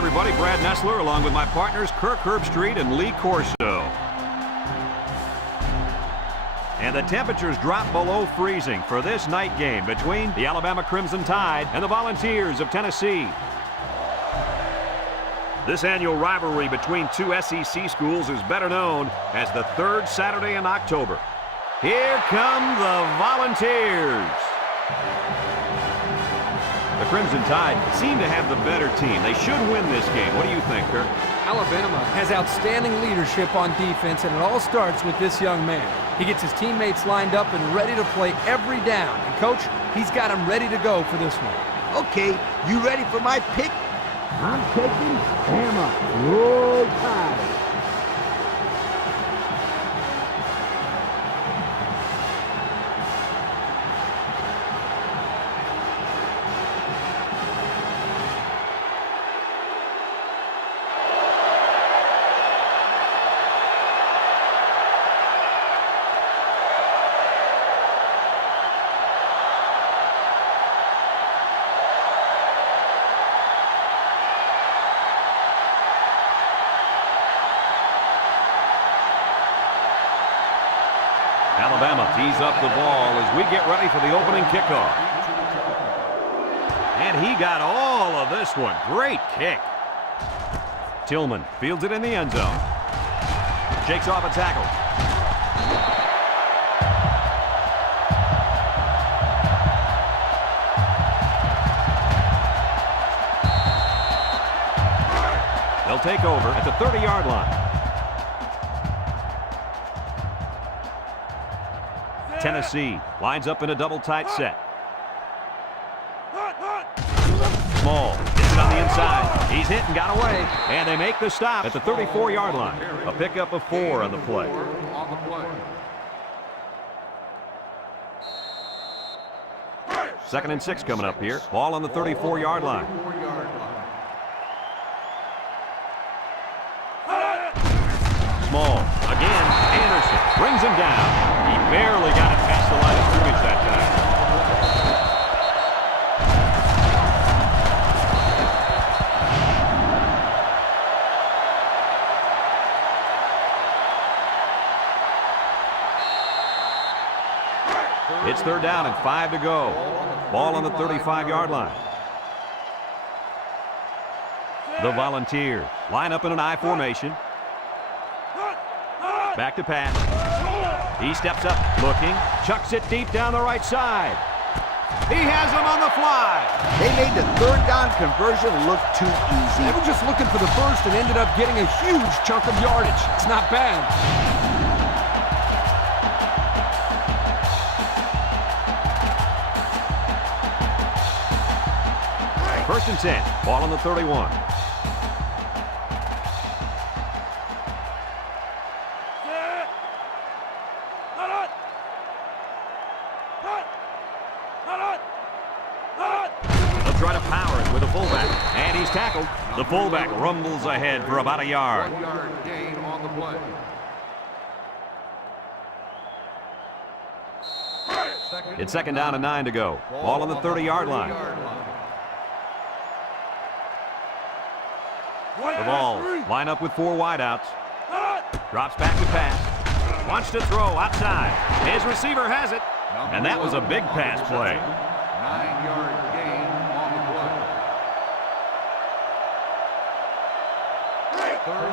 everybody. Brad Nessler along with my partners Kirk Herbstreit and Lee Corso. And the temperatures drop below freezing for this night game between the Alabama Crimson Tide and the Volunteers of Tennessee. This annual rivalry between two SEC schools is better known as the third Saturday in October. Here come the Volunteers. The Crimson Tide seem to have the better team. They should win this game. What do you think, Kirk? Alabama has outstanding leadership on defense, and it all starts with this young man. He gets his teammates lined up and ready to play every down. And, Coach, he's got them ready to go for this one. Okay, you ready for my pick? I'm taking Bama. Roll Tide. Alabama tees up the ball as we get ready for the opening kickoff. And he got all of this one. Great kick. Tillman fields it in the end zone. Shakes off a tackle. They'll take over at the 30-yard line. Tennessee lines up in a double tight set. Small gets it on the inside. He's hit and got away. And they make the stop at the 34-yard line. A pickup of 4 on the play. Second and 6 coming up here. Ball on the 34-yard line. Small again. Anderson brings him down. He barely got it past the line of scrimmage that time. It's third down and 5 to go. Ball on the 35-yard line. The Volunteers line up in an I formation. Back to pass. He steps up, looking, chucks it deep down the right side. He has him on the fly. They made the third down conversion look too easy. They were just looking for the first and ended up getting a huge chunk of yardage. It's not bad. First and 10, ball on the 31. Try to power it with a fullback, and he's tackled. The fullback rumbles ahead for about a yard. 1 yard gain on the play. It's second down and 9 to go. Ball on the 30-yard line. The ball line up with 4 wideouts. Drops back to pass. Wants to throw outside. His receiver has it, and that was a big pass play. 9-yard gain on the play.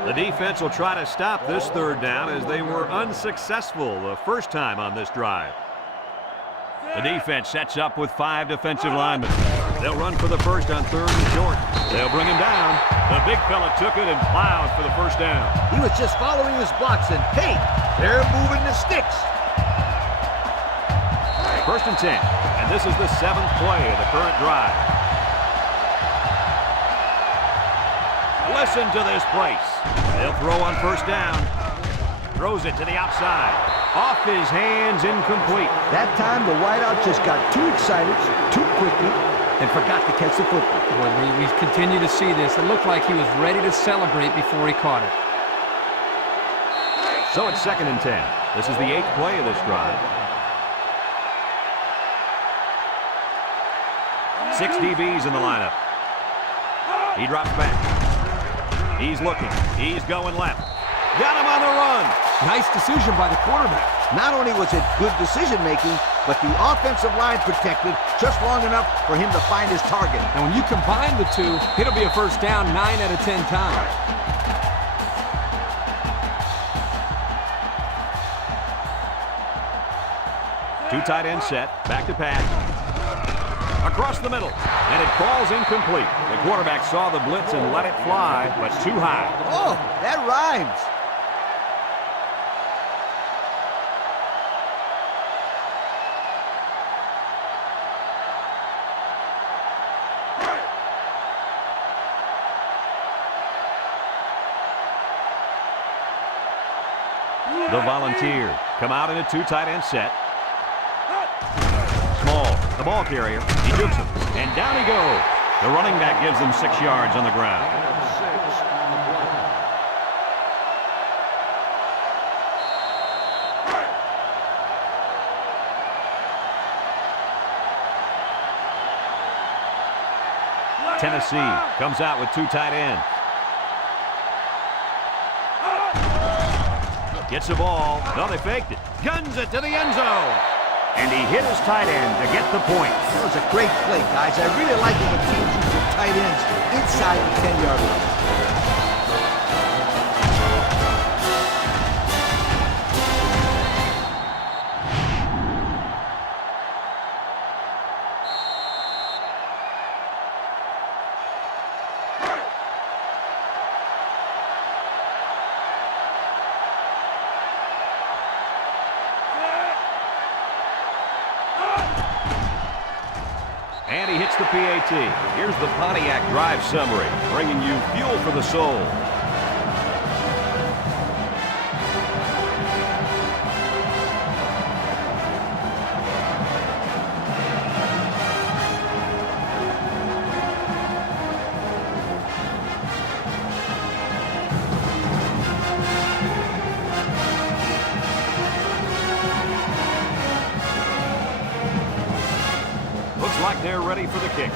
The defense will try to stop this third down as they were unsuccessful the first time on this drive. The defense sets up with 5 defensive linemen. They'll run for the first on third and short. They'll bring him down. The big fella took it and plowed for the first down. He was just following his blocks, and hey, they're moving the sticks. First and 10, and this is the 7th play of the current drive. Listen to this place. They'll throw on first down. Throws it to the outside. Off his hands, incomplete. That time, the wideout just got too excited, too quickly, and forgot to catch the football. Boy, we continue to see this. It looked like he was ready to celebrate before he caught it. So it's second and 10. This is the 8th play of this drive. 6 DBs in the lineup. He drops back. He's looking. He's going left. Got him on the run. Nice decision by the quarterback. Not only was it good decision-making, but the offensive line protected just long enough for him to find his target. And when you combine the two, it'll be a first down 9 out of 10 times. Two tight end set. Back to pass. Across the middle. And it falls incomplete. The quarterback saw the blitz and let it fly, but too high. Oh, that rhymes. The Volunteers come out in a two tight end set. Small, the ball carrier. He jukes him, and down he goes. The running back gives them 6 yards on the ground. Tennessee comes out with two tight ends. Gets the ball. No, they faked it. Guns it to the end zone. And he hit his tight end to get the point. That was a great play, guys. I really like when the teams use their tight ends inside the 10-yard line. And he hits the PAT. Here's the Pontiac drive summary, bringing you fuel for the soul. Looks like they're ready for the kick.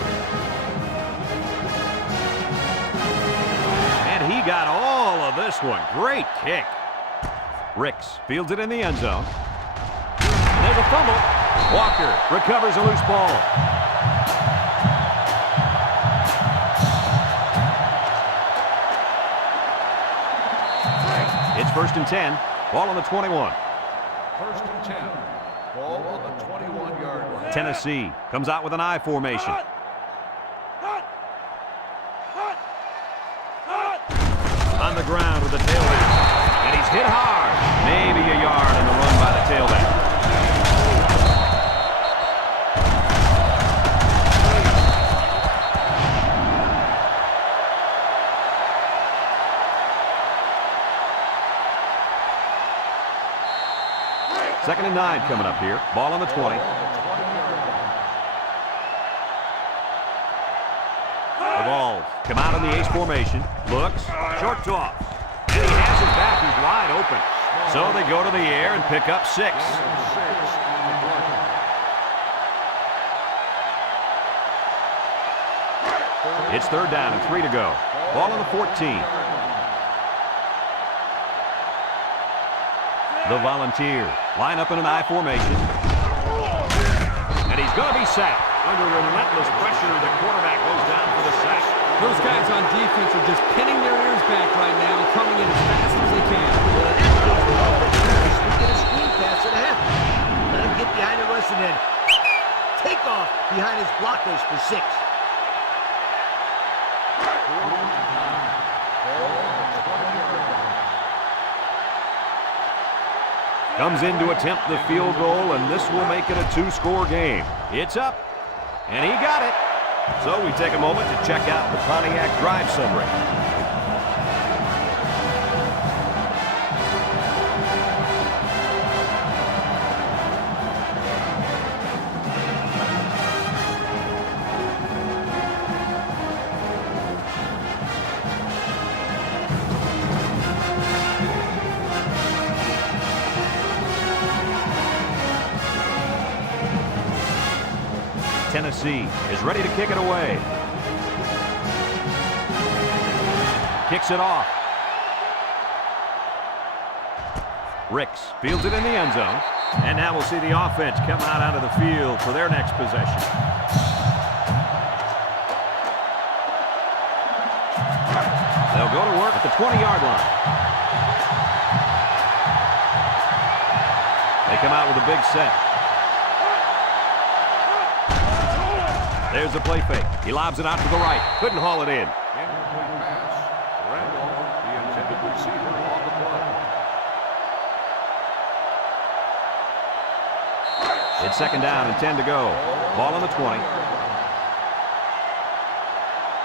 And he got all of this one. Great kick. Ricks fields it in the end zone. And there's a fumble. Walker recovers a loose ball. It's 1st and 10. Ball on the 21. 1st and 10. Ball on the 21-yard line. Tennessee comes out with an I formation. On the ground with the tailback. And he's hit hard. Maybe a yard in the run by the tailback. Second and 9 coming up here. Ball on the 20. The Vols come out in the ace formation. Looks. Short toss. And he has his back. He's wide open. So they go to the air and pick up 6. It's 3rd down and 3 to go. Ball on the 14. The Volunteers line up in an I formation. And he's going to be sacked. Under relentless pressure, the quarterback goes down for the sack. Those guys on defense are just pinning their ears back right now and coming in as fast as they can. Get a screen pass and a half. Let him get behind the rush and then take off behind his blockers for 6. Comes in to attempt the field goal, and this will make it a 2-score game. It's up, and he got it. So we take a moment to check out the Pontiac drive summary. Tennessee is ready to kick it away. Kicks it off. Ricks fields it in the end zone. And now we'll see the offense come out onto the field for their next possession. They'll go to work at the 20-yard line. They come out with a big set. There's the play fake. He lobs it out to the right. Couldn't haul it in. Incomplete pass. Randall, the intended receiver on the play. It's second down and 10 to go. Ball on the 20.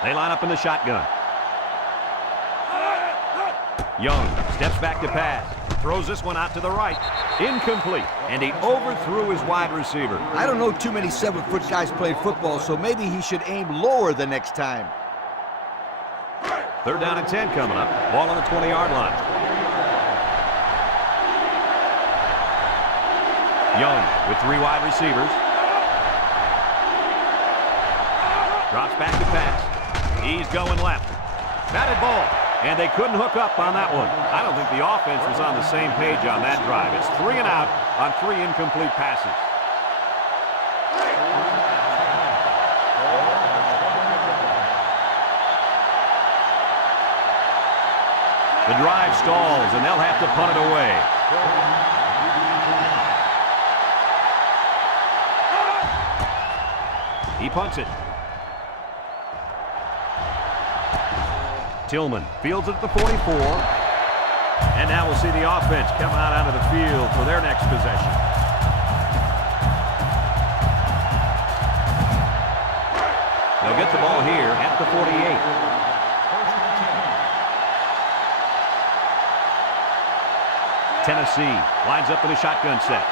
They line up in the shotgun. Young steps back to pass. Throws this one out to the right. Incomplete. And he overthrew his wide receiver. I don't know too many 7-foot guys playing football, so maybe he should aim lower the next time. Third down and 10 coming up. Ball on the 20-yard line. Young with 3 wide receivers. Drops back to pass. He's going left. Batted ball. And they couldn't hook up on that one. I don't think the offense was on the same page on that drive. It's 3 and out on 3 incomplete passes. The drive stalls, and they'll have to punt it away. He punts it. Tillman fields it at the 44. And now we'll see the offense come out onto the field for their next possession. They'll get the ball here at the 48. Tennessee lines up in a shotgun set.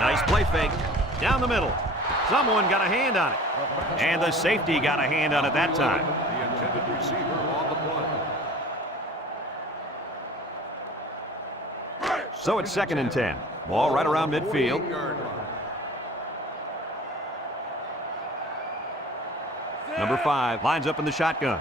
Nice play fake. Down the middle. Someone got a hand on it. And the safety got a hand on it that time. The intended receiver on the play. So it's second and 10. Ball right around midfield. Number 5 lines up in the shotgun.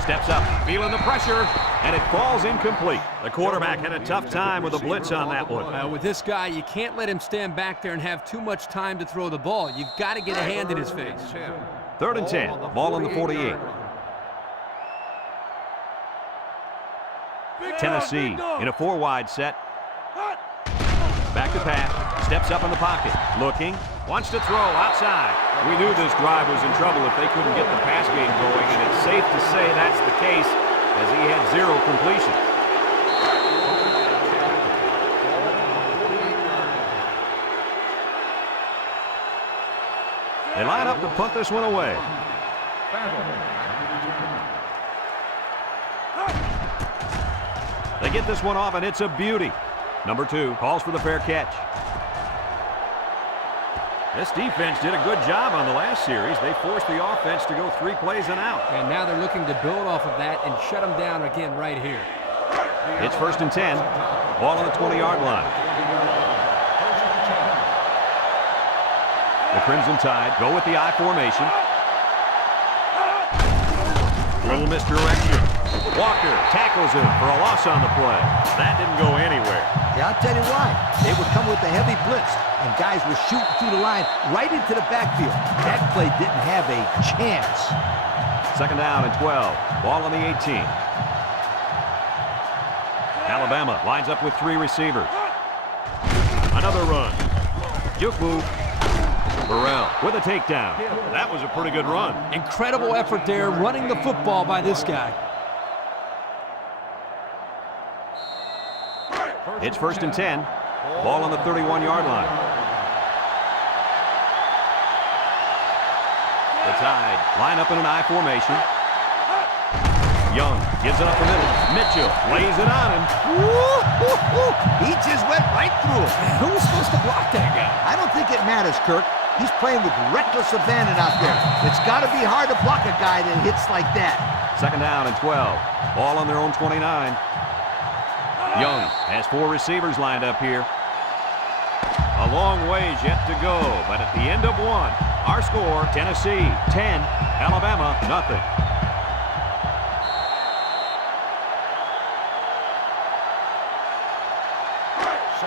Steps up, feeling the pressure, and it falls incomplete. The quarterback had a tough time with a blitz on that one. With this guy, you can't let him stand back there and have too much time to throw the ball. You've got to get a hand in his face. Third and 10, ball on the 48. Tennessee in a 4-wide set. Back to pass, steps up in the pocket, looking, wants to throw outside. We knew this drive was in trouble if they couldn't get the pass game going, and it's safe to say that's the case as he had 0 completions. They line up to punt this one away. They get this one off, and it's a beauty. Number 2 calls for the fair catch. This defense did a good job on the last series. They forced the offense to go 3 plays and out. And now they're looking to build off of that and shut them down again right here. It's first and 10. Ball on the 20-yard line. The Crimson Tide go with the I formation. Little misdirection. Walker tackles him for a loss on the play. That didn't go anywhere. Yeah, I'll tell you why. They would come with a heavy blitz, and guys were shooting through the line right into the backfield. That play didn't have a chance. Second down and 12. Ball on the 18. Alabama lines up with 3 receivers. Another run. Juke move. Burrell with a takedown. That was a pretty good run. Incredible effort there, running the football by this guy. It's first and 10. Ball on the 31-yard line. The Tide line up in an I formation. Young gives it up the middle. Mitchell lays it on him. He just went right through him. Man, who was supposed to block that guy? I don't think it matters, Kirk. He's playing with reckless abandon out there. It's got to be hard to block a guy that hits like that. Second down and 12. Ball on their own 29. Young has 4 receivers lined up here. long ways yet to go, but at the end of one, our score, Tennessee 10, Alabama nothing.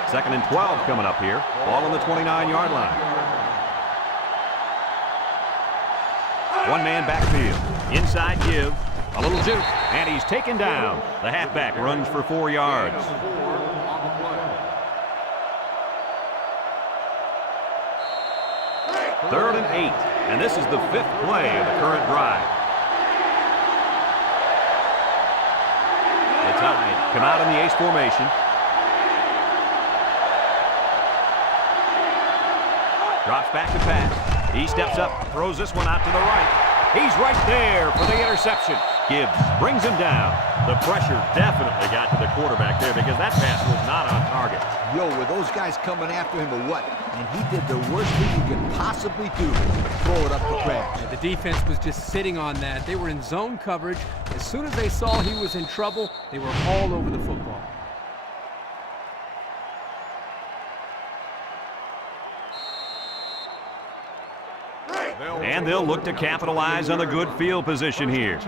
Second and 12 coming up here. Ball on the 29-yard line. One man backfield. Inside give. A little juke. And he's taken down. The halfback runs for 4 yards. Third and 8. And this is the 5th play of the current drive. The Tide come out in the ace formation. Drops back to pass. He steps up, throws this one out to the right. He's right there for the interception. Gibbs brings him down. The pressure definitely got to the quarterback there because that pass was not on target. Yo, were those guys coming after him or what? And he did the worst thing you could possibly do. Throw it up the grass. The defense was just sitting on that. They were in zone coverage. As soon as they saw he was in trouble, they were all over the football. And they'll look to capitalize on the good field position here.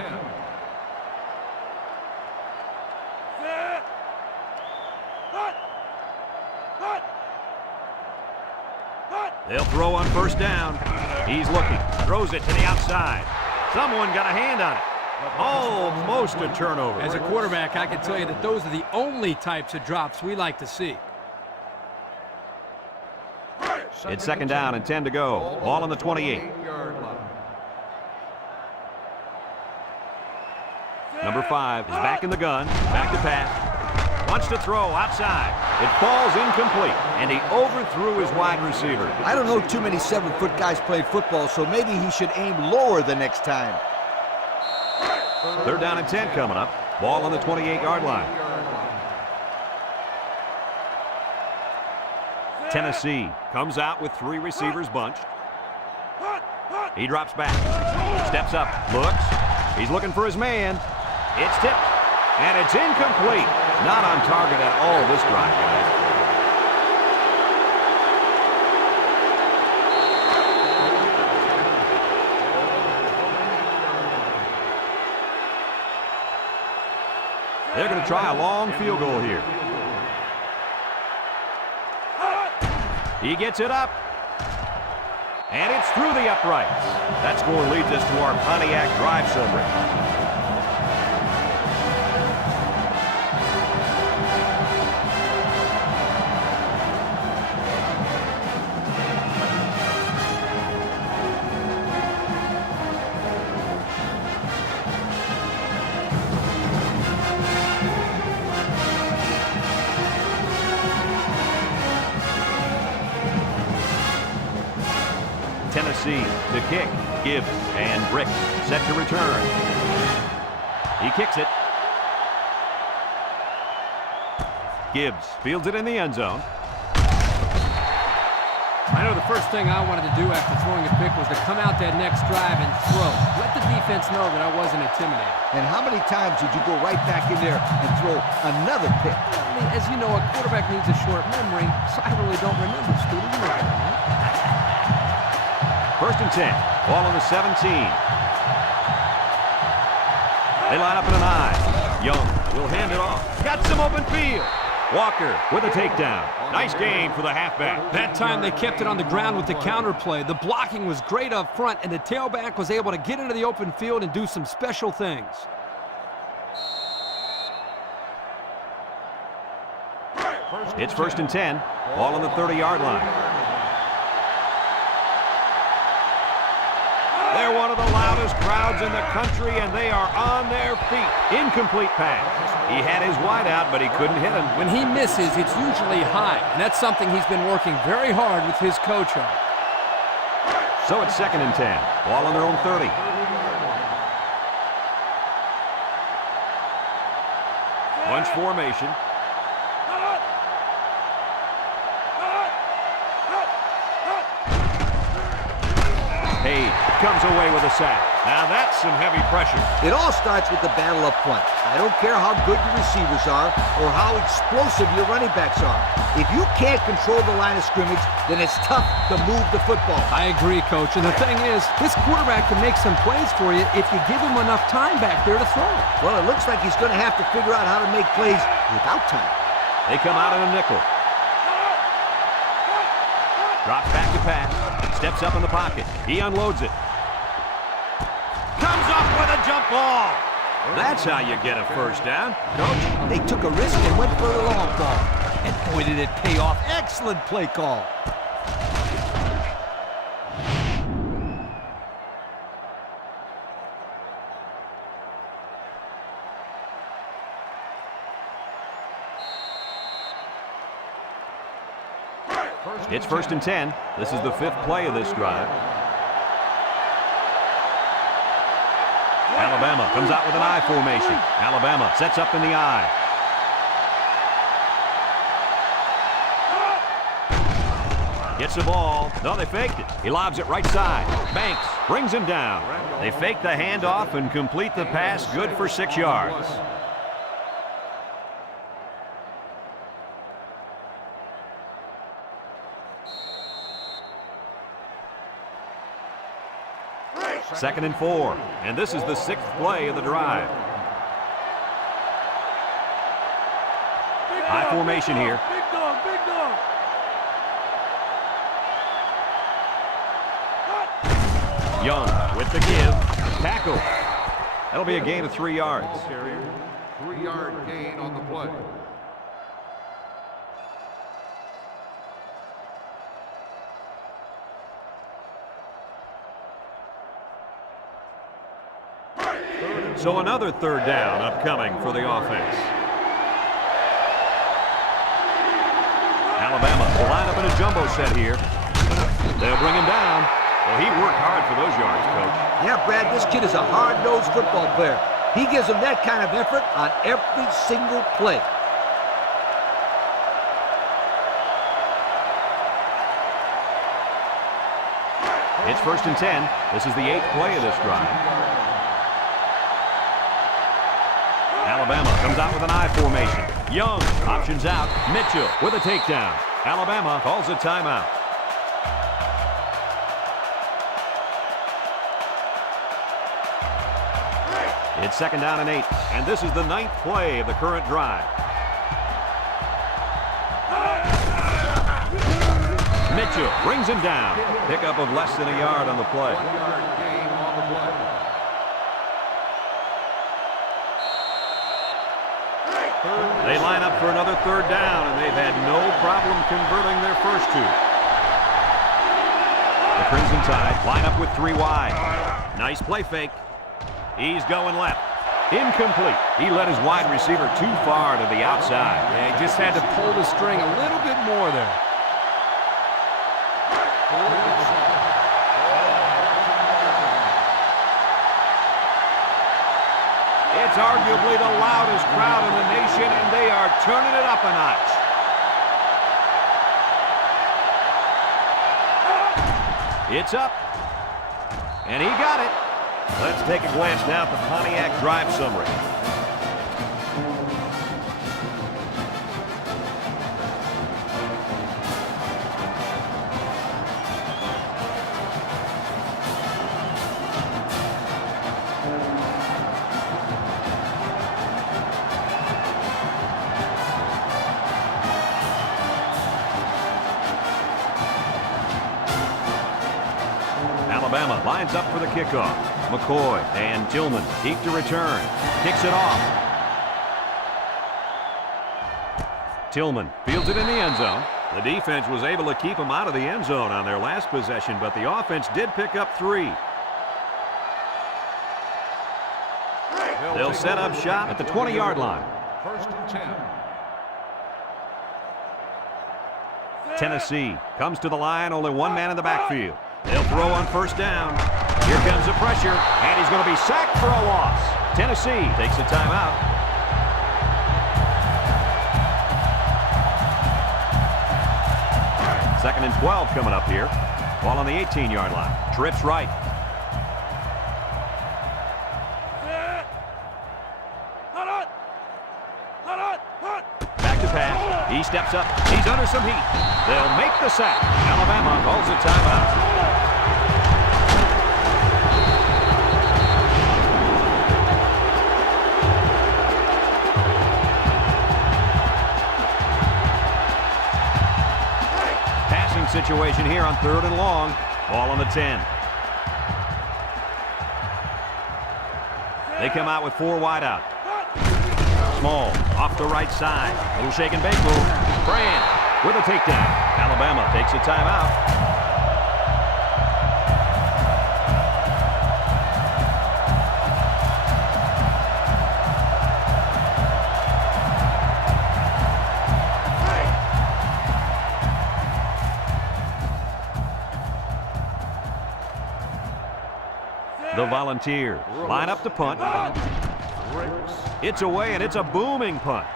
They'll throw on first down. He's looking. Throws it to the outside. Someone got a hand on it. Almost a turnover. As a quarterback, I can tell you that those are the only types of drops we like to see. It's second down and 10 to go. Ball on the 28. Number 5 is back in the gun. Back to pass. Wants to throw outside. It falls incomplete, and he overthrew his wide receiver. I don't know too many 7-foot guys playing football, so maybe he should aim lower the next time. Third down and 10 coming up. Ball on the 28-yard line. Tennessee comes out with 3 receivers bunched. He drops back. Steps up. Looks. He's looking for his man. It's tipped. And it's incomplete. Not on target at all this drive, guys. They're going to try a long field goal here. He gets it up. And it's through the uprights. That score leads us to our Pontiac drive summary. Tennessee to kick. Gibbs and Bricks set to return. He kicks it. Gibbs fields it in the end zone. I know the first thing I wanted to do after throwing a pick was to come out that next drive and throw. Let the defense know that I wasn't intimidated. And how many times did you go right back in there and throw another pick? I mean, as you know, a quarterback needs a short memory, so I really don't remember, Scooter. You know that, right? First and 10. Ball on the 17. They line up in an I. Young will hand it off. Got some open field. Walker with a takedown. Nice game for the halfback. That time they kept it on the ground with the counter play. The blocking was great up front, and the tailback was able to get into the open field and do some special things. It's first and 10. Ball on the 30-yard line. They're one of the loudest crowds in the country, and they are on their feet. Incomplete pass. He had his wide out, but he couldn't hit him. When he misses, it's usually high, and that's something he's been working very hard with his coach on. So it's second and 10. Ball on their own 30. Bunch formation. Page comes away with a sack. Now that's some heavy pressure. It all starts with the battle up front. I don't care how good your receivers are or how explosive your running backs are. If you can't control the line of scrimmage, then it's tough to move the football. I agree, Coach. And the thing is, this quarterback can make some plays for you if you give him enough time back there to throw it. Well, it looks like he's going to have to figure out how to make plays without time. They come out in a nickel. Drops back to pass. Steps up in the pocket. He unloads it. Comes up with a jump ball. That's how you get a first down. Coach, they took a risk and went for the long ball. And boy, did it pay off. Excellent play call. It's 1st and 10. This is the 5th play of this drive. Alabama comes out with an I formation. Alabama sets up in the I. Gets the ball. No, they faked it. He lobs it right side. Banks brings him down. They fake the handoff and complete the pass. Good for 6 yards. Second and 4, and this is the 6th play of the drive. High formation here. Big dog, big dog. Young with the give. Tackle. That'll be a gain of 3 yards. 3-yard gain on the play. So another 3rd down upcoming for the offense. Alabama will line up in a jumbo set here. They'll bring him down. Well, he worked hard for those yards, Coach. Yeah, Brad, this kid is a hard-nosed football player. He gives them that kind of effort on every single play. It's 1st and 10. This is the 8th play of this drive. Alabama comes out with an I formation. Young options out. Mitchell with a takedown. Alabama calls a timeout. It's 2nd down and 8, and this is the 9th play of the current drive. Mitchell brings him down. Pickup of less than a yard on the play. 1-yard gain on the play. They line up for another 3rd down, and they've had no problem converting their first 2. The Crimson Tide line up with 3 wide. Nice play fake. He's going left. Incomplete. He led his wide receiver too far to the outside. Yeah, he just had to pull the string a little bit more there. It's arguably the loudest crowd in the nation, and they are turning it up a notch. It's up. And he got it. Let's take a glance now at the Pontiac drive summary. Alabama lines up for the kickoff. McCoy and Tillman deep to return. Kicks it off. Tillman fields it in the end zone. The defense was able to keep him out of the end zone on their last possession, but the offense did pick up 3. They'll set up shop at the 20-yard line. 1st and 10. Tennessee comes to the line, only one man in the backfield. They'll throw on 1st down. Here comes the pressure, and he's going to be sacked for a loss. Tennessee takes a timeout. Second and 12 coming up here. Ball on the 18-yard line. Trips right. He steps up. He's under some heat. They'll make the sack. Alabama calls a timeout. Passing situation here on 3rd and long. Ball on the 10. They come out with 4 wide out. Small, off the right side. Little shake and bake move. Brand with a takedown. Alabama takes a timeout. The Volunteers line up to punt. It's away, and it's a booming punt.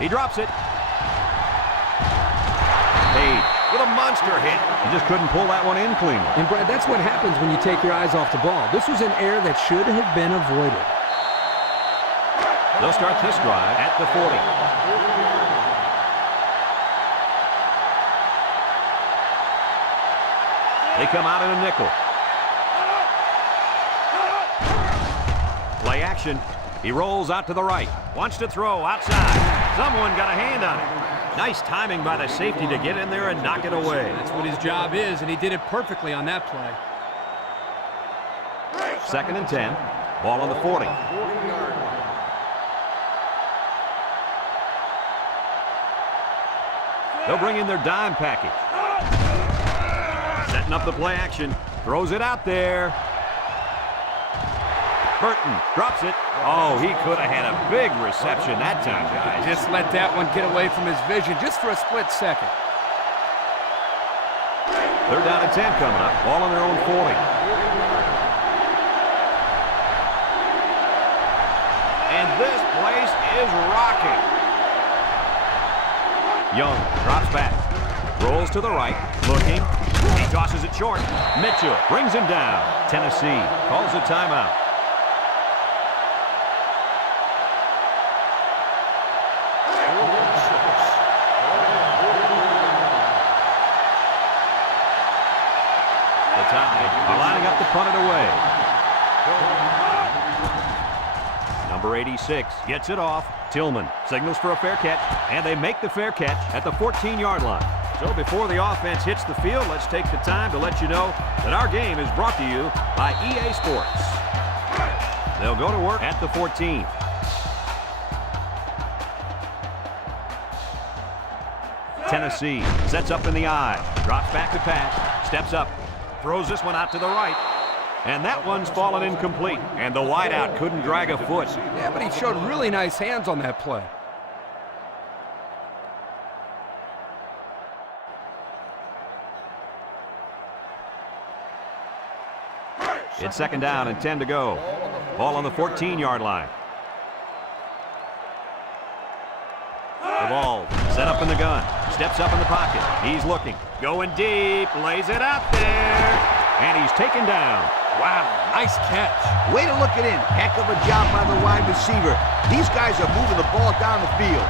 He drops it. Page with a monster hit. He just couldn't pull that one in cleanly. And, Brad, that's what happens when you take your eyes off the ball. This was an error that should have been avoided. They'll start this drive at the 40. They come out in a nickel. Play action. He rolls out to the right. Wants to throw outside. Someone got a hand on it. Nice timing by the safety to get in there and knock it away. That's what his job is, and he did it perfectly on that play. 2nd and 10. Ball on the 40. They'll bring in their dime package. Setting up the play action. Throws it out there. Burton drops it. Oh, he could have had a big reception that time, guys. Just let that one get away from his vision just for a split second. 3rd down and 10 coming up. Ball on their own 40. And this place is rocking. Young drops back. Rolls to the right. Looking. He tosses it short. Mitchell brings him down. Tennessee calls a timeout. Are lining up to punt it away. Number 86 gets it off. Tillman signals for a fair catch, and they make the fair catch at the 14-yard line. So before the offense hits the field, let's take the time to let you know that our game is brought to you by EA Sports. They'll go to work at the 14. Tennessee sets up in the eye, drops back to pass, steps up, throws this one out to the right. And that one's fallen incomplete. And the wideout couldn't drag a foot. Yeah, but he showed really nice hands on that play. It's 2nd down and 10 to go. Ball on the 14-yard line. The ball set up in the gun. Steps up in the pocket. He's looking. Going deep. Lays it out there. And he's taken down. Wow, nice catch. Way to look it in. Heck of a job by the wide receiver. These guys are moving the ball down the field.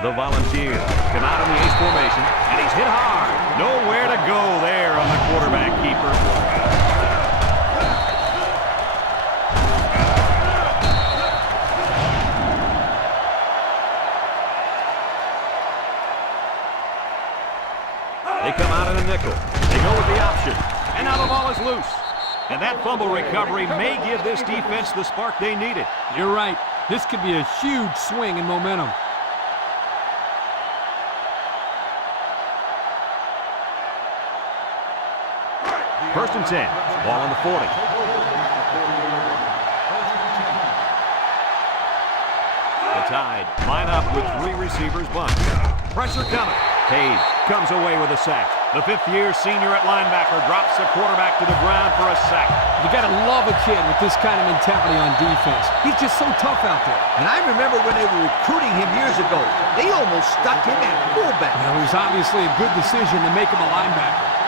The Volunteers come out in the ace formation, and he's hit hard. Nowhere to go there on the quarterback keeper. They come out in a nickel. They go with the option. And now the ball is loose. And that fumble recovery may give this defense the spark they needed. You're right. This could be a huge swing in momentum. 1st and 10. Ball on the 40. The Tide line up with 3 receivers bunch. Pressure coming. Hayes comes away with a sack. The fifth-year senior at linebacker drops the quarterback to the ground for a sack. You got to love a kid with this kind of mentality on defense. He's just so tough out there. And I remember when they were recruiting him years ago, they almost stuck him at fullback. It was obviously a good decision to make him a linebacker.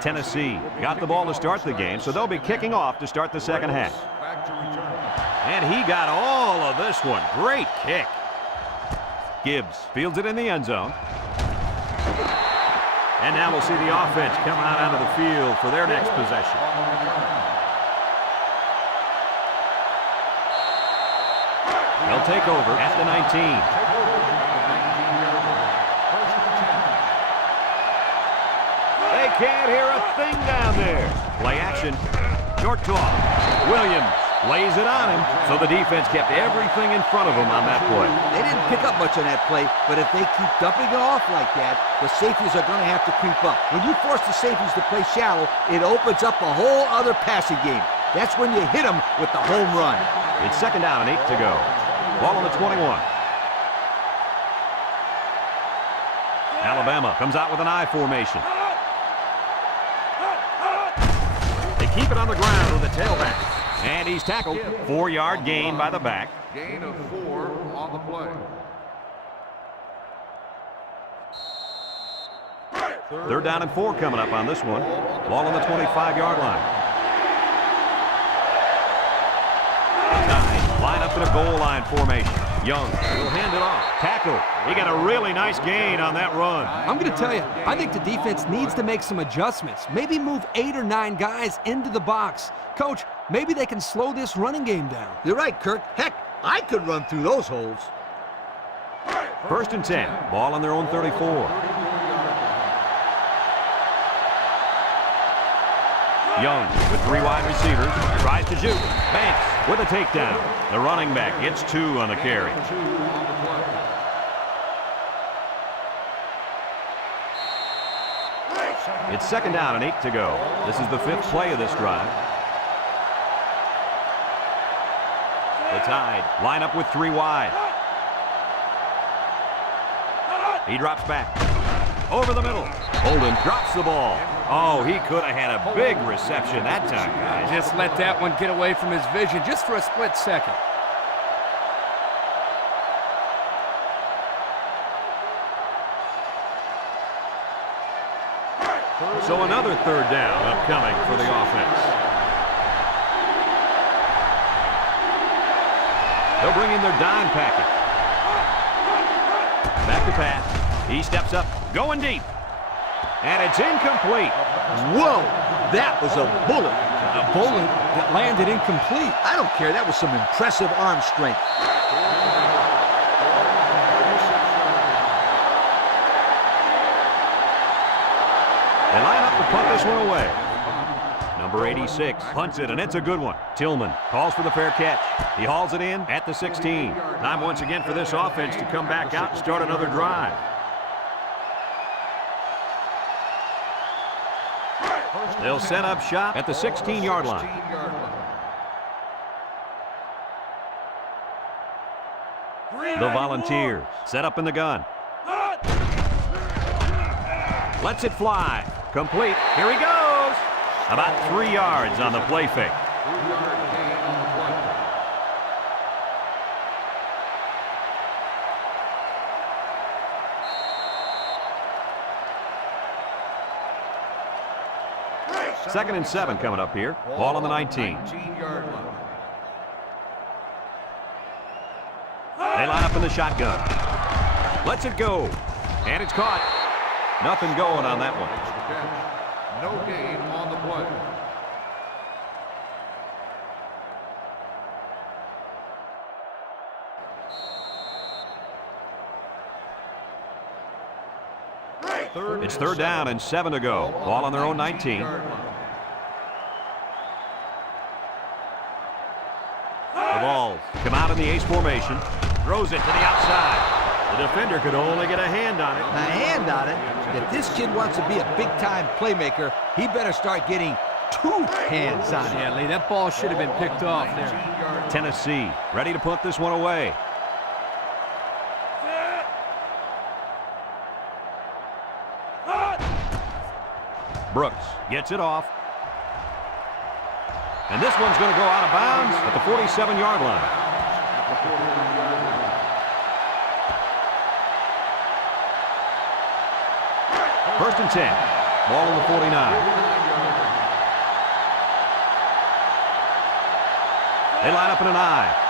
Tennessee got the ball to start the game, so they'll be kicking off to start the second half. Back to return. And he got all of this one. Great kick. Gibbs fields it in the end zone. And now we'll see the offense come out onto the field for their next possession. They'll take over at the 19. Can't hear a thing down there. Play action. Short toss. Williams lays it on him, so the defense kept everything in front of him on that play. They didn't pick up much on that play, but if they keep dumping it off like that, the safeties are going to have to creep up. When you force the safeties to play shallow, it opens up a whole other passing game. That's when you hit them with the home run. It's second down and 8 to go. Ball on the 21. Alabama comes out with an I formation. Keep it on the ground with the tailback. And he's tackled. 4-yard gain by the back. Gain of 4 on the play. Third down and 4 coming up on this one. Ball on the 25-yard line. Line up in a goal line formation. Young will hand it off. Tackle. He got a really nice gain on that run. I'm going to tell you, I think the defense needs to make some adjustments. Maybe move 8 or 9 guys into the box. Coach, maybe they can slow this running game down. You're right, Kirk. Heck, I could run through those holes. First and 10. Ball on their own 34. Young with 3 wide receivers. Tries to shoot. Banks with a takedown. The running back gets 2 on the carry. It's second down and 8 to go. This is the 5th play of this drive. The Tide line up with 3 wide. He drops back. Over the middle. Holden drops the ball. Oh, he could have had a big reception that time, guys. Just let that one get away from his vision just for a split second. So another third down upcoming for the offense. They'll bring in their dime package. Back to pass. He steps up, going deep. And it's incomplete. Whoa, that was a bullet. A bullet that landed incomplete. I don't care. That was some impressive arm strength. They line up to punt this one away. Number 86 punts it, and it's a good one. Tillman calls for the fair catch. He hauls it in at the 16. Time once again for this offense to come back out and start another drive. They'll set up shop at the 16-yard line. The Volunteers set up in the gun. Lets it fly. Complete. Here he goes. About 3 yards on the play fake. Second and 7 coming up here. Ball on the 19. They line up in the shotgun. Lets it go. And it's caught. Nothing going on that one. No gain on the play. It's third down and 7 to go. Ball on their own 19. The ball balls come out in the ace formation. Throws it to the outside. The defender could only get a hand on it. A hand on it? If this kid wants to be a big-time playmaker, he better start getting 2 hands on it. Yeah, Lee, that ball should have been picked off there. Tennessee ready to put this one away. Brooks gets it off. And this one's going to go out of bounds at the 47-yard line. First and 10. Ball on the 49. They line up in an I.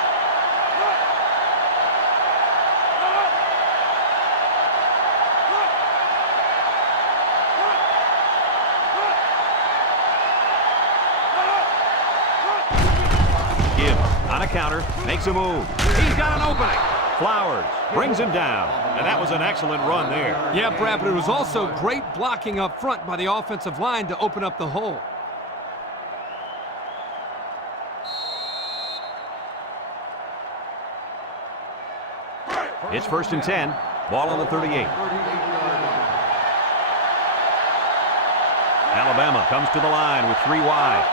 Gibbs on a counter, makes a move. He's got an opening. Flowers brings him down, and that was an excellent run there. Yeah, Brad, but it was also great blocking up front by the offensive line to open up the hole. It's first and 10. Ball on the 38. Alabama comes to the line with 3 wide.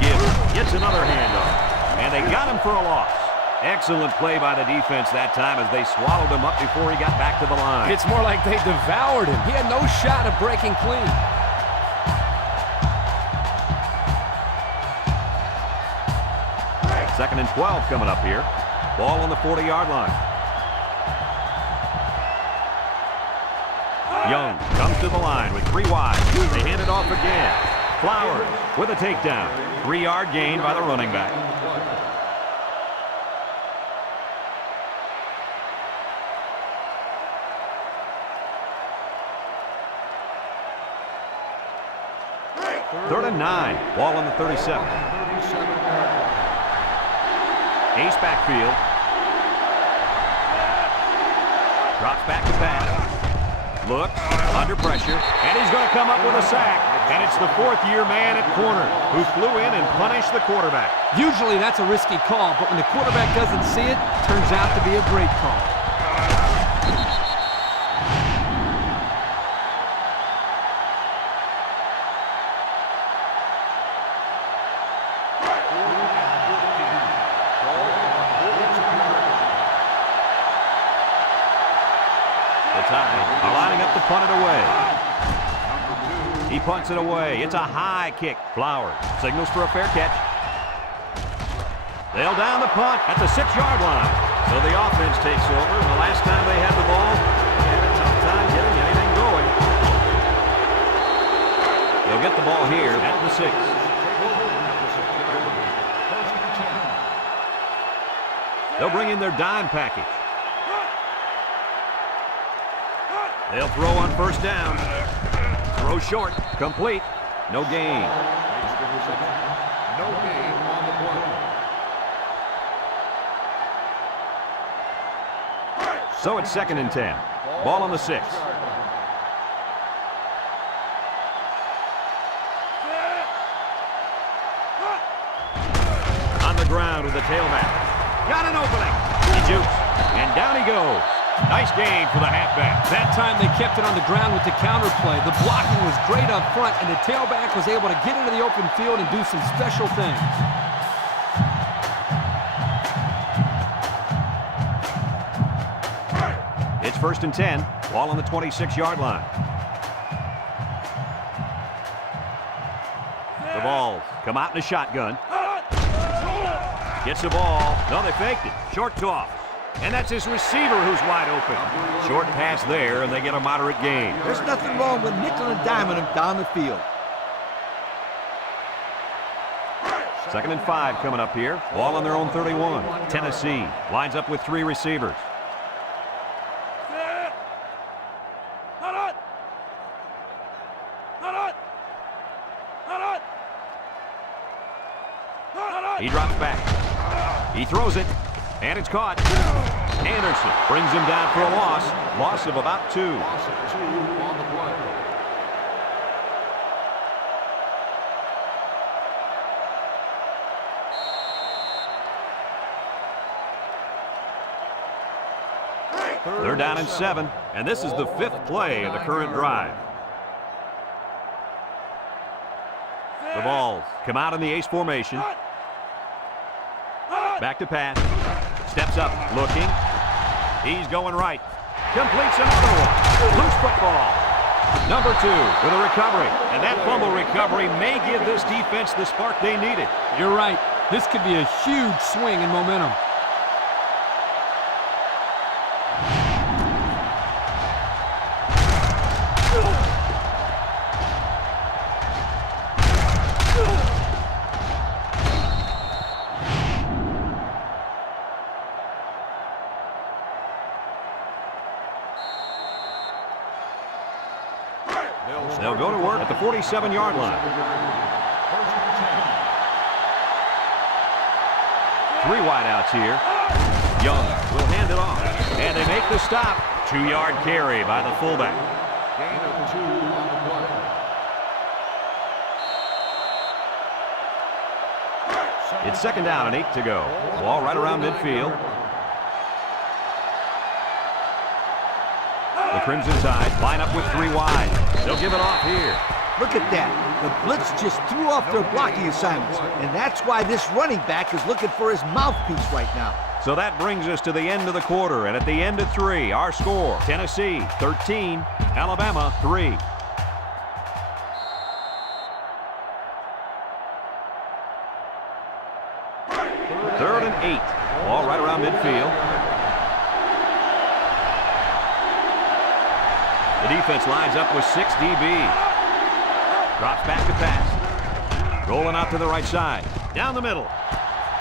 Gibbs gets another handoff. And they got him for a loss. Excellent play by the defense that time as they swallowed him up before he got back to the line. It's more like they devoured him. He had no shot of breaking clean. Second and 12 coming up here. Ball on the 40-yard line. Young comes to the line with 3 wide. They hand it off again. Flowers with a takedown. 3-yard gain by the running back. Third and 9. Ball on the 37. Ace backfield. Drops back to pass. Looks under pressure. And he's going to come up with a sack. And it's the 4th-year man at corner who flew in and punished the quarterback. Usually that's a risky call, but when the quarterback doesn't see it, it turns out to be a great call. The Tide are lining up to punt it away. He punts it away. It's a high kick. Flowers signals for a fair catch. They'll down the punt at the 6-yard line. So the offense takes over. The last time they had the ball, they had a tough time getting anything going. They'll get the ball here at the 6. They'll bring in their dime package. They'll throw on first down. Throw short. Complete. No gain. No gain on the play. So it's second and 10. Ball on the 6. On the ground with the tailback. Got an opening. He jukes. And down he goes. Nice gain for the halfback. That time they kept it on the ground with the counter play. The blocking was great up front, and the tailback was able to get into the open field and do some special things. It's first and 10. Ball on the 26-yard line. The balls come out in a shotgun. Gets the ball. No, they faked it. Short toss. And that's his receiver who's wide open. Short pass there, and they get a moderate gain. There's nothing wrong with nickel and diming him down the field. Second and 5 coming up here. Ball on their own 31. Tennessee lines up with 3 receivers. He drops back. He throws it. And it's caught. Anderson brings him down for a loss. Loss of about 2. Loss of 2 on the play. They're down in 7, and this is the 5th play of the current drive. The balls come out in the ace formation. Back to pass. Steps up, looking. He's going right. Completes another one. Loose football. Number 2 with a recovery. And that fumble recovery may give this defense the spark they needed. You're right. This could be a huge swing in momentum. They'll go to work at the 47-yard line. 3 wideouts here. Young will hand it off. And they make the stop. 2-yard carry by the fullback. Gain of 2 on the play. It's 2nd down and 8 to go. Ball right around midfield. The Crimson Tide line up with 3 wide. They'll give it off here. Look at that. The blitz just threw off their blocking assignments. And that's why this running back is looking for his mouthpiece right now. So that brings us to the end of the quarter. And at the end of 3, our score, Tennessee 13, Alabama 3. Third and 8. Ball right around midfield. The defense lines up with 6 DBs. Drops back to pass. Rolling out to the right side. Down the middle.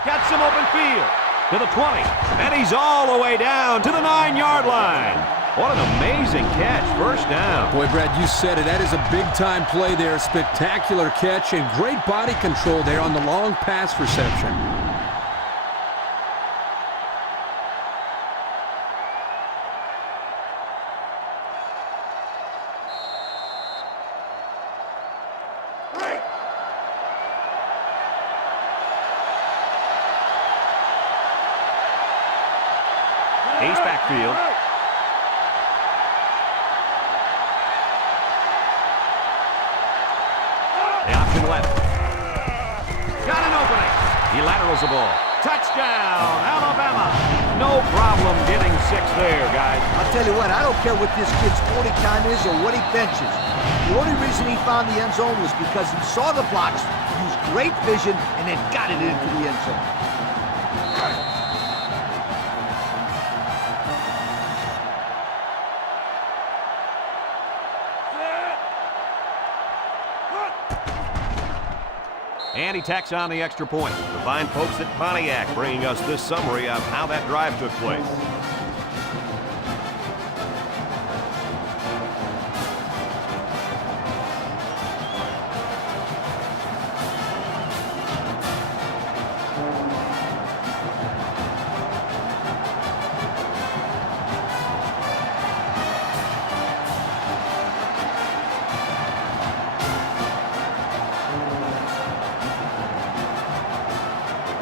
Got some open field. To the 20. And he's all the way down to the 9-yard line. What an amazing catch. First down. Boy, Brad, you said it. That is a big-time play there. Spectacular catch and great body control there on the long pass reception. Ace backfield. The option left. Got an opening. He laterals the ball. Touchdown, Alabama. No problem getting 6 there, guys. I'll tell you what, I don't care what this kid's 40 time is or what he benches. The only reason he found the end zone was because he saw the blocks, used great vision, and then got it into the end zone. And he tacks on the extra point. The fine folks at Pontiac bringing us this summary of how that drive took place.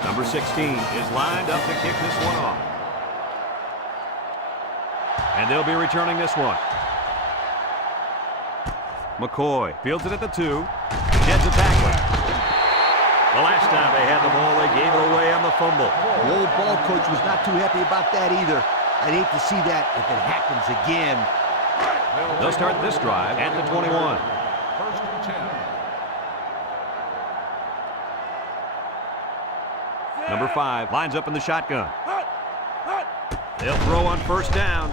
Number 16 is lined up to kick this one off. And they'll be returning this one. McCoy fields it at the 2. Sheds a tackler. The last time they had the ball, they gave it away on the fumble. The old ball coach was not too happy about that either. I'd hate to see that if it happens again. They'll start this drive at the 21. First and 10. Number 5 lines up in the shotgun. They'll throw on first down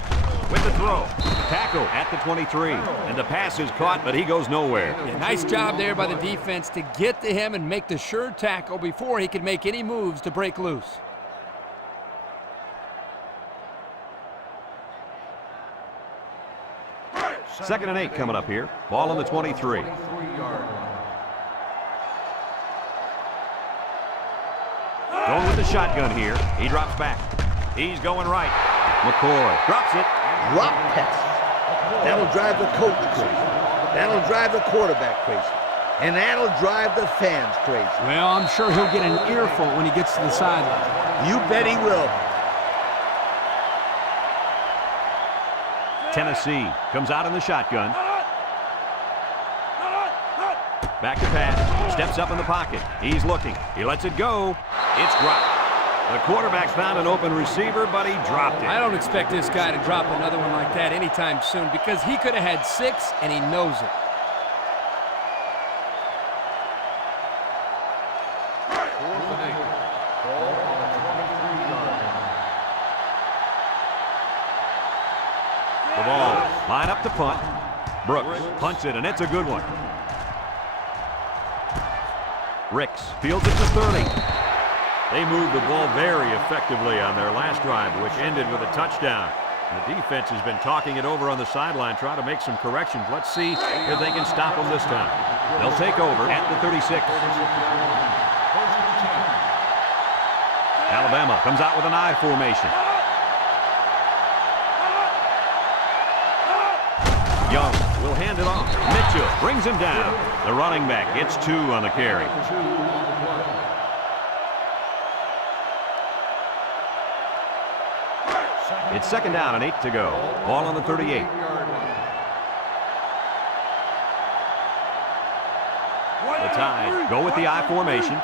with the throw. Tackle at the 23. And the pass is caught, but he goes nowhere. Yeah, nice job there by the defense to get to him and make the sure tackle before he could make any moves to break loose. Second and 8 coming up here. Ball on the 23. 23-yard line. Going with the shotgun here. He drops back. He's going right. McCoy drops it. Drop pass. That'll drive the coach crazy. That'll drive the quarterback crazy. And that'll drive the fans crazy. Well, I'm sure he'll get an earful when he gets to the sideline. You bet he will. Tennessee comes out in the shotgun. Back to pass. Steps up in the pocket. He's looking. He lets it go. It's dropped. The quarterback found an open receiver, but he dropped it. I don't expect this guy to drop another one like that anytime soon because he could have had 6, and he knows it. Fourth and 8. Ball on the 23-yard line. The ball. Line up to punt. Brooks punts it, and it's a good one. Ricks fields it to 30. They moved the ball very effectively on their last drive, which ended with a touchdown. The defense has been talking it over on the sideline, trying to make some corrections. Let's see if they can stop them this time. They'll take over at the 36. Alabama comes out with an I formation. Young will hand it off. Mitchell brings him down. The running back gets 2 on the carry. It's second down and 8 to go. Ball on the 38. The Tide go with the I formation.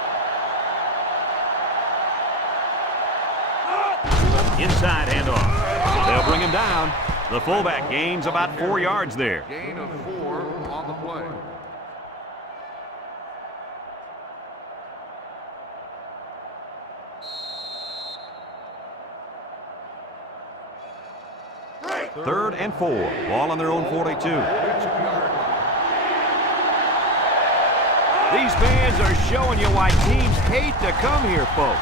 Inside handoff. They'll bring him down. The fullback gains about 4 yards there. Gain of 4 on the play. Third and 4. Ball on their own 42. These fans are showing you why teams hate to come here, folks.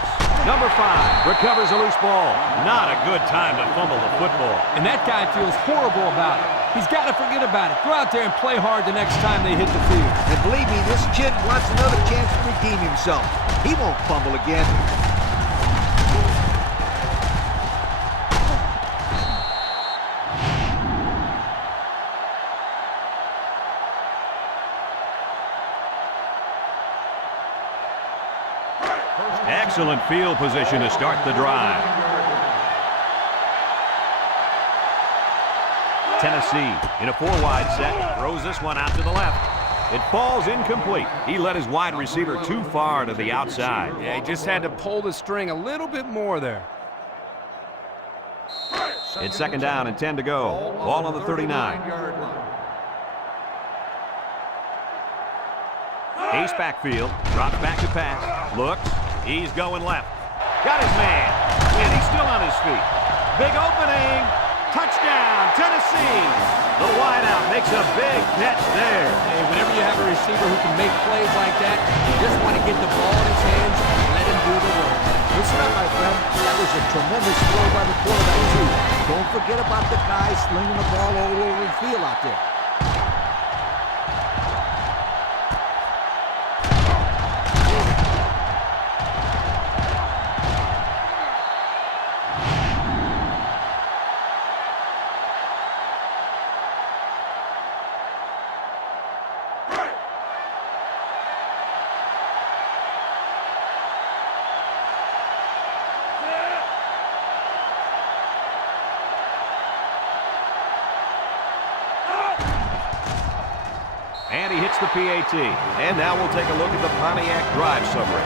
Number 5 recovers a loose ball. Not a good time to fumble the football. And that guy feels horrible about it. He's got to forget about it. Go out there and play hard the next time they hit the field. And believe me, this kid wants another chance to redeem himself. He won't fumble again. Excellent field position to start the drive. Tennessee in a 4-wide set throws this one out to the left. It falls incomplete. He led his wide receiver too far to the outside. Yeah, he just had to pull the string a little bit more there. It's second down and 10 to go. Ball on the 39. Ace backfield, drops back to pass, looks, he's going left. Got his man, and he's still on his feet. Big opening, touchdown, Tennessee. The wideout makes a big catch there. Hey, whenever you have a receiver who can make plays like that, you just want to get the ball in his hands and let him do the work. Listen up, my friend. That was a tremendous throw by the quarterback, too. Don't forget about the guy slinging the ball all over the field out there. And he hits the PAT. And now we'll take a look at the Pontiac drive summary.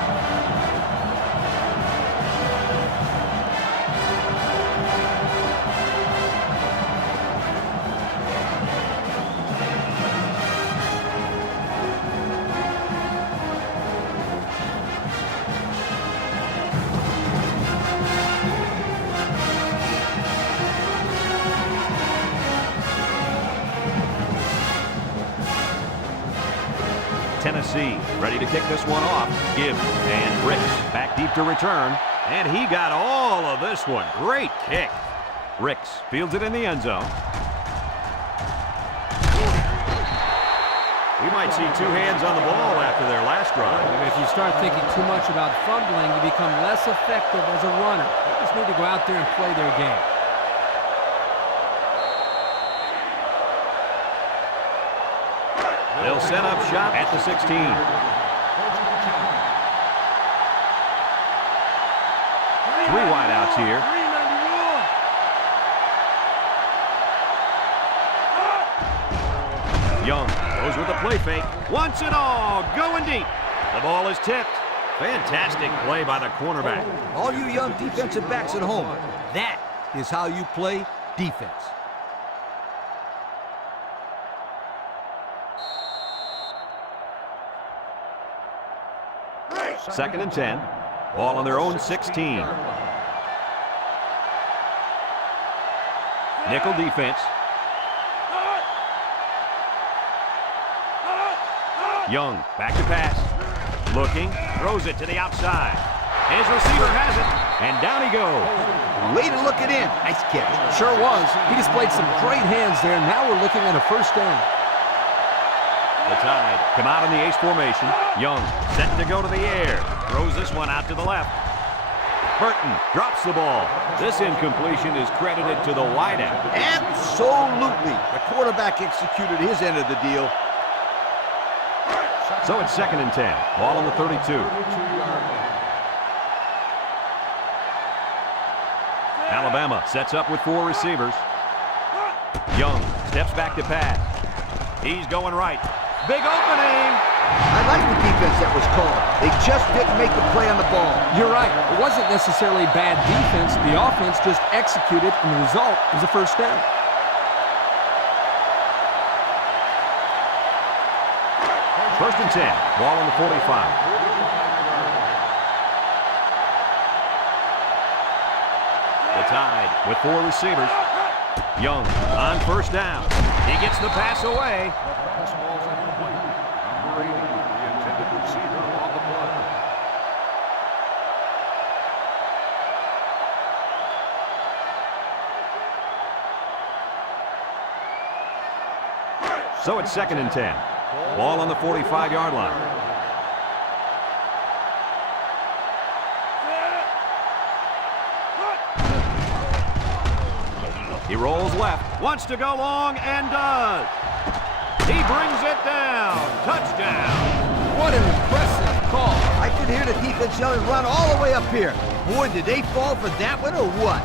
Tennessee ready to kick this one off. Gibbs and Ricks back deep to return. And he got all of this one. Great kick. Ricks fields it in the end zone. We might see 2 hands on the ball after their last drive. If you start thinking too much about fumbling, you become less effective as a runner. You just need to go out there and play their game. They'll set up shop at the 16. 3 wideouts here. Young goes with the play fake. Wants it all. Going deep. The ball is tipped. Fantastic play by the cornerback. All you young defensive backs at home, that is how you play defense. Second and 10. Ball on their own 16. Nickel defense. Young, back to pass. Looking, throws it to the outside. His receiver has it, and down he goes. Way to look it in. Nice catch. Sure was. He displayed some great hands there. Now we're looking at a first down. The Tide come out in the ace formation. Young set to go to the air. Throws this one out to the left. Burton drops the ball. This incompletion is credited to the wideout. Absolutely. The quarterback executed his end of the deal. So it's second and 10. Ball on the 32. Alabama sets up with 4 receivers. Young steps back to pass. He's going right. Big opening. I like the defense that was called. They just didn't make the play on the ball. You're right. It wasn't necessarily bad defense. The offense just executed, and the result was a first down. First and 10. Ball on the 45. The Tide with 4 receivers. Young on first down. He gets the pass away. This ball's incomplete. Number 80, the intended receiver on the play. So it's second and 10. Ball on the 45-yard line. He rolls left, wants to go long, and does. He brings it down. Touchdown. What an impressive call. I could hear the defense yelling, run all the way up here. Boy, did they fall for that one or what?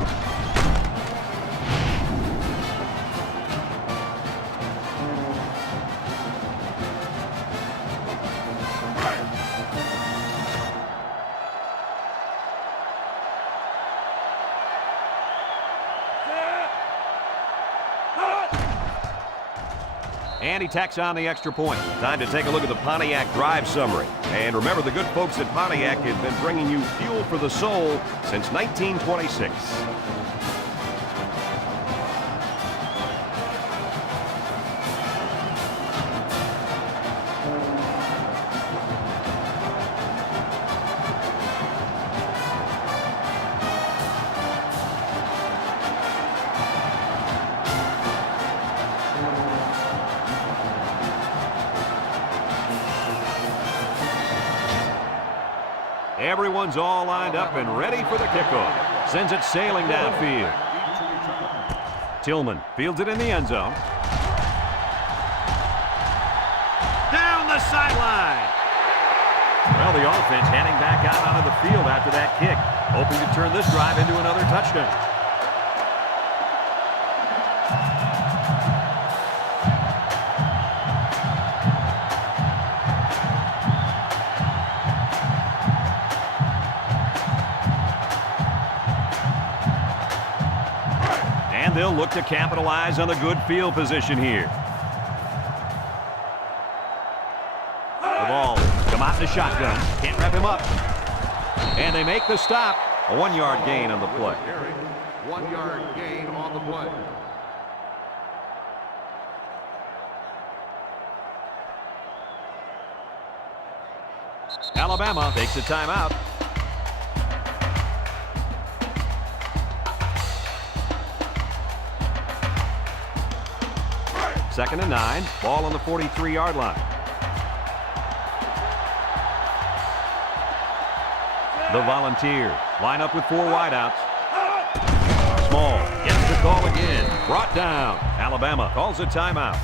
And he tacks on the extra point. Time to take a look at the Pontiac drive summary. And remember, the good folks at Pontiac have been bringing you fuel for the soul since 1926. Everyone's all lined up and ready for the kickoff. Sends it sailing downfield. Tillman fields it in the end zone. Down the sideline. Well, the offense heading back out onto the field after that kick, hoping to turn this drive into another touchdown. They'll look to capitalize on the good field position here. The ball come out in the shotgun. Can't wrap him up. And they make the stop. A 1-yard gain on the play. 1-yard gain on the play. Alabama takes a timeout. Second and 9. Ball on the 43-yard line. The Volunteers line up with 4 wideouts. Small gets the call again. Brought down. Alabama calls a timeout.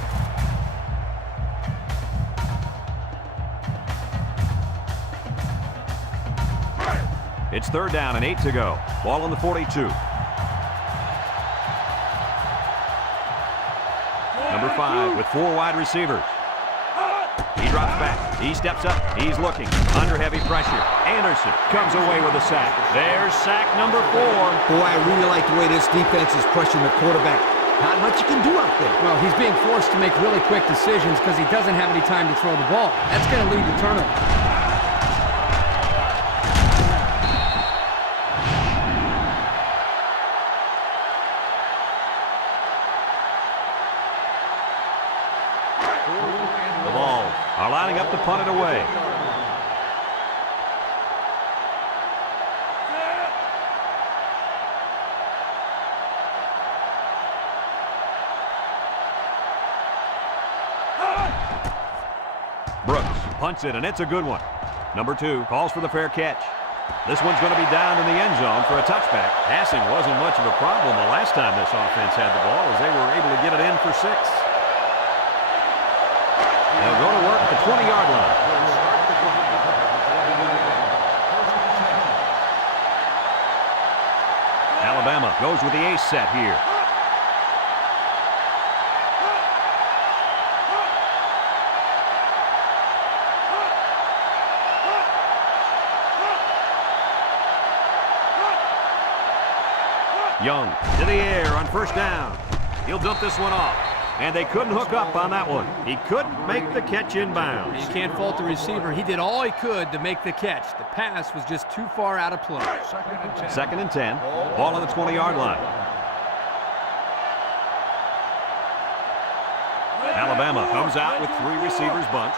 It's third down and 8 to go. Ball on the 42. Number 5 with 4 wide receivers. He drops back. He steps up. He's looking. Under heavy pressure. Anderson comes away with a sack. There's sack number 4. Boy, I really like the way this defense is pressuring the quarterback. Not much you can do out there. Well, he's being forced to make really quick decisions because he doesn't have any time to throw the ball. That's going to lead to turnover. Are lining up to punt it away. Brooks punts it, and it's a good one. Number 2 calls for the fair catch. This one's going to be down in the end zone for a touchback. Passing wasn't much of a problem the last time this offense had the ball, as they were able to get it in for 6. They'll go to work at the 20-yard line. Alabama goes with the ace set here. Young to the air on first down. He'll dump this one off. And they couldn't hook up on that one. He couldn't make the catch inbounds. You can't fault the receiver. He did all he could to make the catch. The pass was just too far out of play. Second and 10. Ball on the 20-yard line. Alabama comes out with 3 receivers bunched.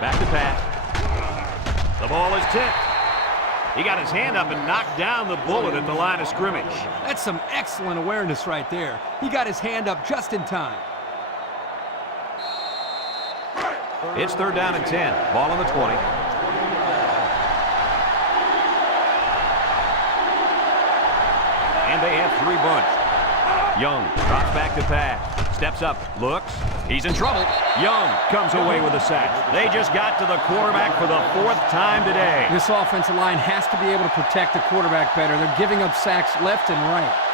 Back to pass. The ball is tipped. He got his hand up and knocked down the bullet at the line of scrimmage. That's some excellent awareness right there. He got his hand up just in time. It's third down and 10. Ball on the 20. And they have 3 bunched. Young drops back to pass. Steps up. Looks. He's in trouble. Young comes away with a sack. They just got to the quarterback for the 4th time today. This offensive line has to be able to protect the quarterback better. They're giving up sacks left and right.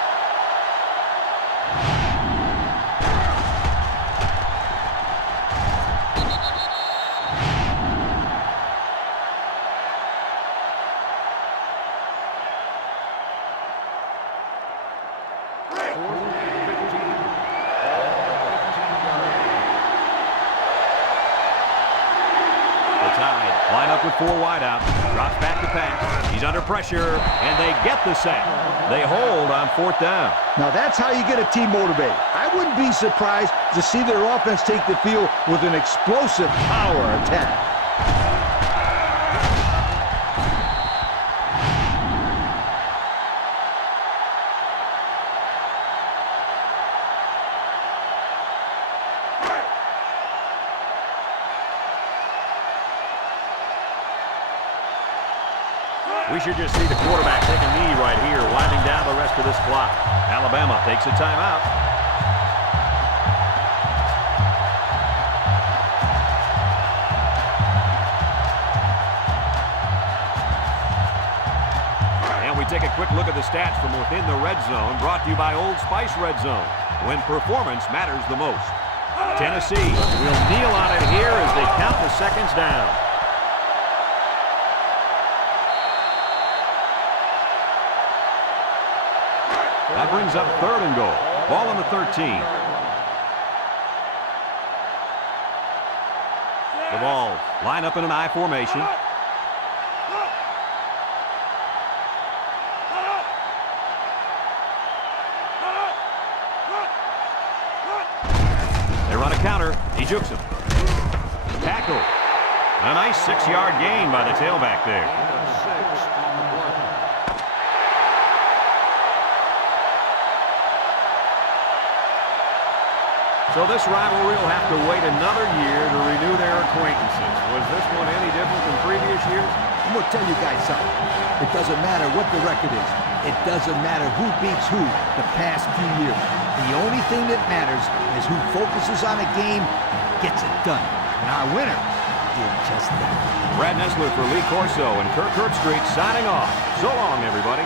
Line up with 4 wide out. Drops back to pass. He's under pressure, and they get the sack. They hold on 4th down. Now that's how you get a team motivated. I wouldn't be surprised to see their offense take the field with an explosive power attack. We should just see the quarterback take a knee right here, winding down the rest of this clock. Alabama takes a timeout. And we take a quick look at the stats from within the red zone, brought to you by Old Spice Red Zone, when performance matters the most. Tennessee will kneel on it here as they count the seconds down. That brings up 3rd and goal. Ball on the 13. The Vols line up in an I formation. They run a counter. He jukes him. Tackle. A nice 6-yard gain by the tailback there. So this rivalry will have to wait another year to renew their acquaintances. Was this one any different than previous years? I'm going to tell you guys something. It doesn't matter what the record is. It doesn't matter who beats who the past few years. The only thing that matters is who focuses on a game and gets it done. And our winner did just that. Brad Nessler for Lee Corso and Kirk Herbstreit signing off. So long, everybody.